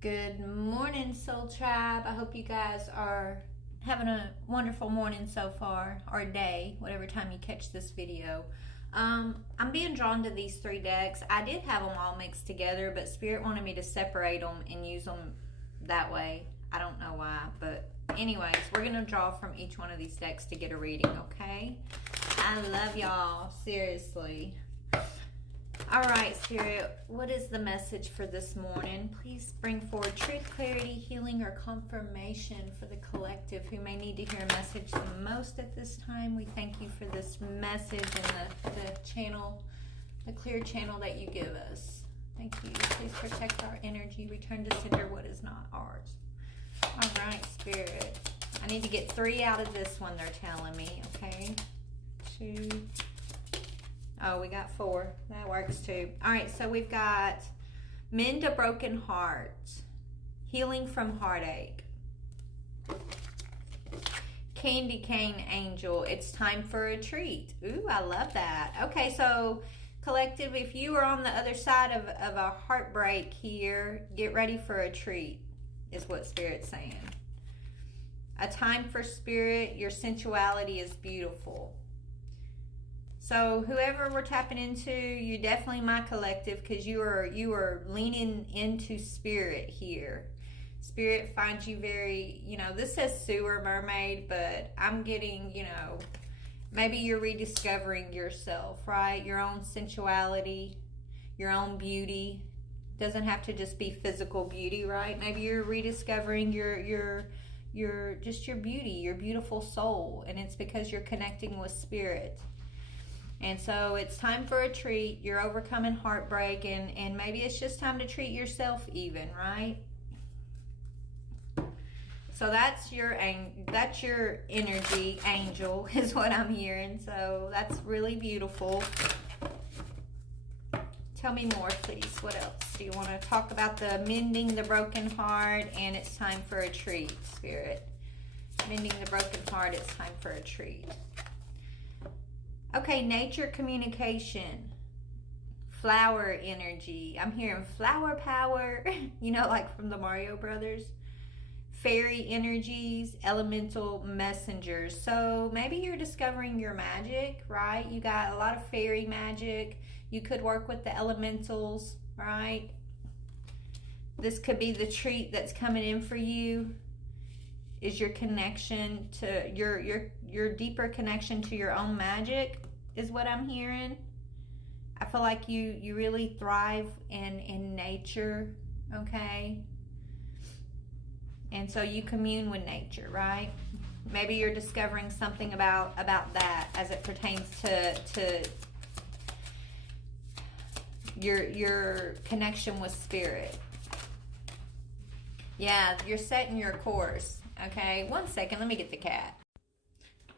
Good morning, Soul Tribe. I hope you guys are having a wonderful morning so far, or day, whatever time you catch this video. I'm being drawn to these three decks. I did have them all mixed together, but Spirit wanted me to separate them and use them that way. I don't know why, but anyways, we're going to draw from each one of these decks to get a reading, okay? I love y'all, seriously. All right, Spirit, what is the message for this morning? Please bring forward truth, clarity, healing, or confirmation for the collective who may need to hear a message the most at this time. We thank you for this message and the channel, the clear channel that you give us. Thank you. Please protect our energy. Return to sender what is not ours. All right, Spirit. I need to get 3 out of this one, they're telling me, okay? 2. Oh, we got 4. That works too. All right, so we've got mend a broken heart, healing from heartache. Candy cane angel, it's time for a treat. Ooh, I love that. Okay, so collective, if you are on the other side of a heartbreak here, get ready for a treat, is what Spirit's saying. A time for Spirit, your sensuality is beautiful. So whoever we're tapping into, you're definitely my collective, because you are leaning into Spirit here. Spirit finds you very, this says sewer mermaid, but I'm getting, maybe you're rediscovering yourself, right? Your own sensuality, your own beauty. Doesn't have to just be physical beauty, right? Maybe you're rediscovering your beauty, your beautiful soul, and it's because you're connecting with Spirit. And so it's time for a treat. You're overcoming heartbreak, and maybe it's just time to treat yourself even, right? So that's your energy, angel, is what I'm hearing. So that's really beautiful. Tell me more, please. What else? Do you want to talk about the mending the broken heart, and it's time for a treat, Spirit? Mending the broken heart, it's time for a treat. Okay, nature communication, flower energy. I'm hearing flower power, like from the Mario Brothers. Fairy energies, elemental messengers. So maybe you're discovering your magic, right? You got a lot of fairy magic. You could work with the elementals, right? This could be the treat that's coming in for you. Is your connection to your deeper connection to your own magic, is what I'm hearing. I feel like you really thrive in nature, okay? And so you commune with nature, right? Maybe you're discovering something about that as it pertains to your connection with Spirit. Yeah, you're setting your course. Okay, 1 second, let me get the cat.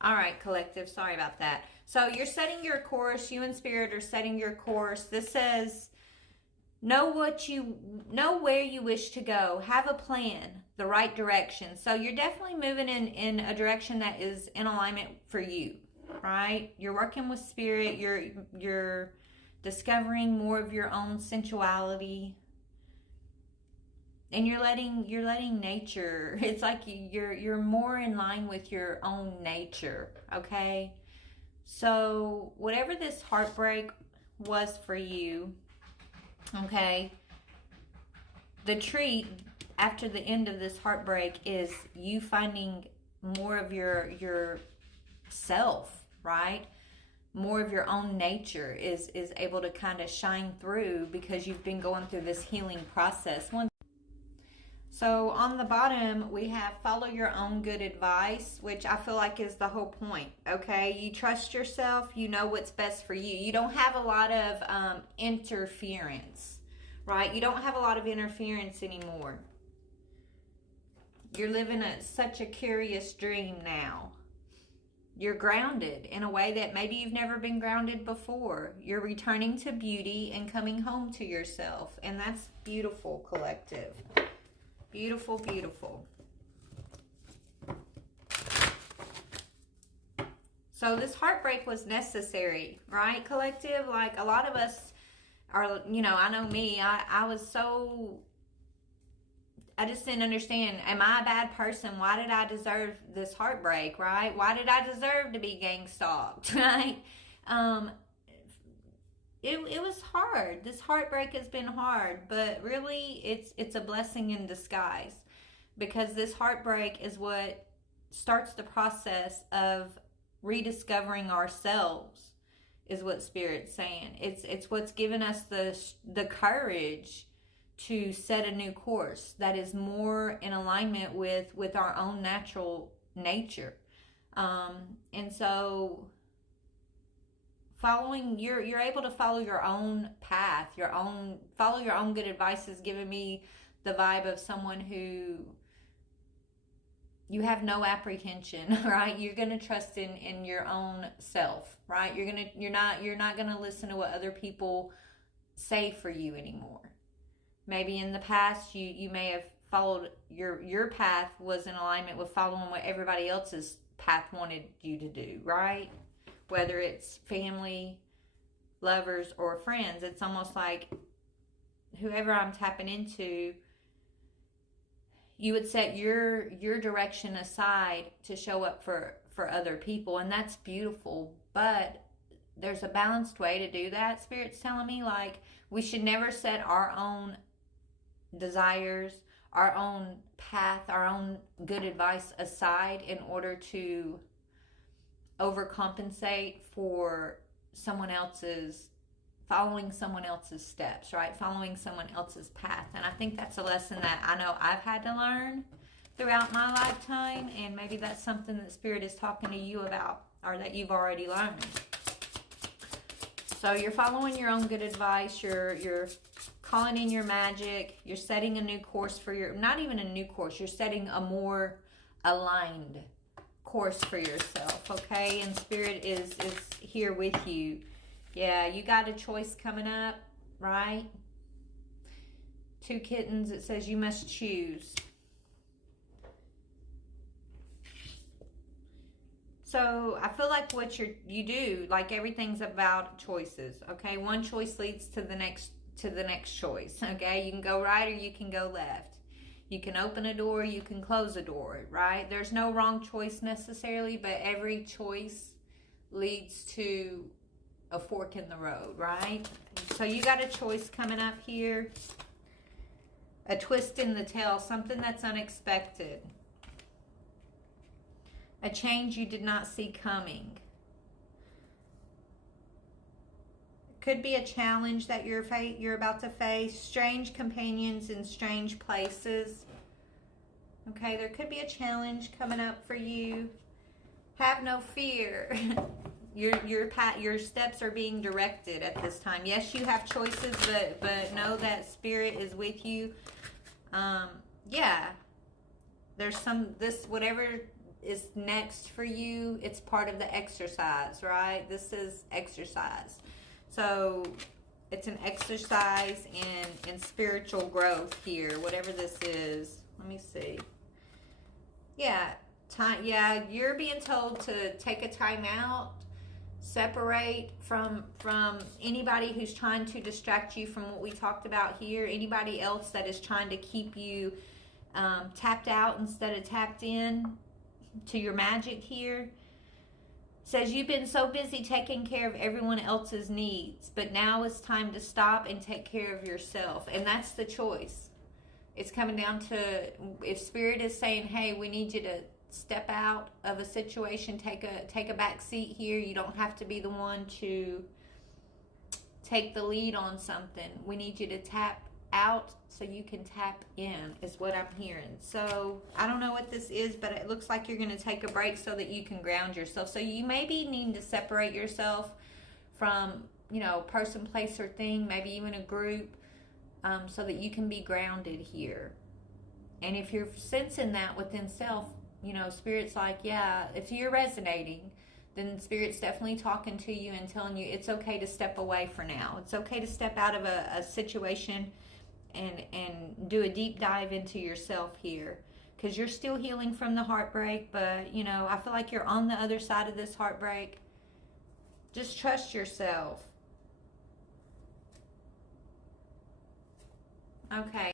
All right, collective, sorry about that. So you're setting your course, you and Spirit are setting your course. This says, know where you wish to go. Have a plan, the right direction. So you're definitely moving in a direction that is in alignment for you, right? You're working with Spirit, you're discovering more of your own sensuality. And you're letting nature, it's like you're more in line with your own nature, okay? So whatever this heartbreak was for you, okay, the treat after the end of this heartbreak is you finding more of your self, right? More of your own nature is able to kind of shine through because you've been going through this healing process. So on the bottom, we have follow your own good advice, which I feel like is the whole point, okay? You trust yourself. You know what's best for you. You don't have a lot of interference, right? You don't have a lot of interference anymore. You're living such a curious dream now. You're grounded in a way that maybe you've never been grounded before. You're returning to beauty and coming home to yourself, and that's beautiful, collective. Beautiful, beautiful. So this heartbreak was necessary, right, collective? Like a lot of us are, I know me, I was so just didn't understand. Am I a bad person? Why did I deserve this heartbreak, right? Why did I deserve to be gang stalked, right? Um, it was hard. This heartbreak has been hard, but really it's a blessing in disguise, because this heartbreak is what starts the process of rediscovering ourselves, is what Spirit's saying. It's what's given us the courage to set a new course that is more in alignment with our own natural nature. And so following, you're able to follow your own path, follow your own good advice is giving me the vibe of someone who you have no apprehension, right? You're going to trust in your own self, right? You're not going to listen to what other people say for you anymore. Maybe in the past you may have followed your path was in alignment with following what everybody else's path wanted you to do, right? Whether it's family, lovers, or friends, it's almost like whoever I'm tapping into, you would set your direction aside to show up for other people, and that's beautiful. But there's a balanced way to do that. Spirit's telling me, like, we should never set our own desires, our own path, our own good advice aside in order to overcompensate for following someone else's steps, right? Following someone else's path. And I think that's a lesson that I know I've had to learn throughout my lifetime, and maybe that's something that Spirit is talking to you about, or that you've already learned. So you're following your own good advice, you're calling in your magic, you're setting a new course for not even a new course, you're setting a more aligned course for yourself, okay? And Spirit is here with you. Yeah, you got a choice coming up, right? 2 kittens, it says you must choose. So I feel like what you do, like everything's about choices, okay? One choice leads to the next choice, okay? You can go right or you can go left. You can open a door, you can close a door, right? There's no wrong choice necessarily, but every choice leads to a fork in the road, right? So you got a choice coming up here. A twist in the tail, something that's unexpected. A change you did not see coming. Could be a challenge that you're about to face. Strange companions in strange places. Okay, there could be a challenge coming up for you. Have no fear. Your steps are being directed at this time. Yes, you have choices, but know that Spirit is with you. Yeah. There's whatever is next for you, it's part of the exercise, right? This is exercise. So it's an exercise in spiritual growth here, whatever this is. Let me see. Yeah, you're being told to take a time out, separate from anybody who's trying to distract you from what we talked about here, anybody else that is trying to keep you tapped out instead of tapped in to your magic here. Says you've been so busy taking care of everyone else's needs, but now it's time to stop and take care of yourself. And that's the choice. It's coming down to, if Spirit is saying, hey, we need you to step out of a situation, take a back seat here. You don't have to be the one to take the lead on something. We need you to tap out so you can tap in, is what I'm hearing. So I don't know what this is, but it looks like you're going to take a break so that you can ground yourself. So you may be needing to separate yourself from, person, place, or thing, maybe even a group, so that you can be grounded here. And if you're sensing that within self, Spirit's like, yeah, if you're resonating, then Spirit's definitely talking to you and telling you it's okay to step away for now. It's okay to step out of a situation and do a deep dive into yourself here, because you're still healing from the heartbreak, but I feel like you're on the other side of this heartbreak. Just trust yourself. Okay.